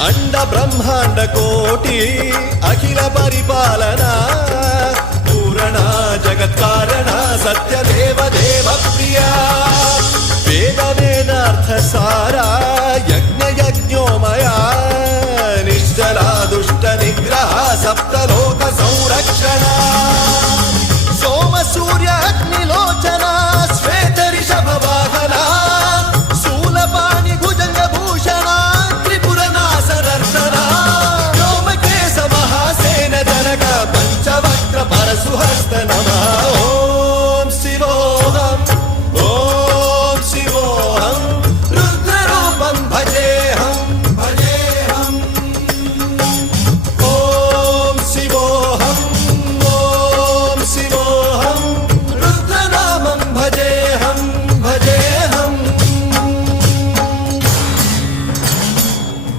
అండ బ్రహ్మాండ కోటి అఖిల పరిపాలన పూరణ జగత్కారణ సత్యదేవ దేవ ప్రియ వేద వేదార్థ సారా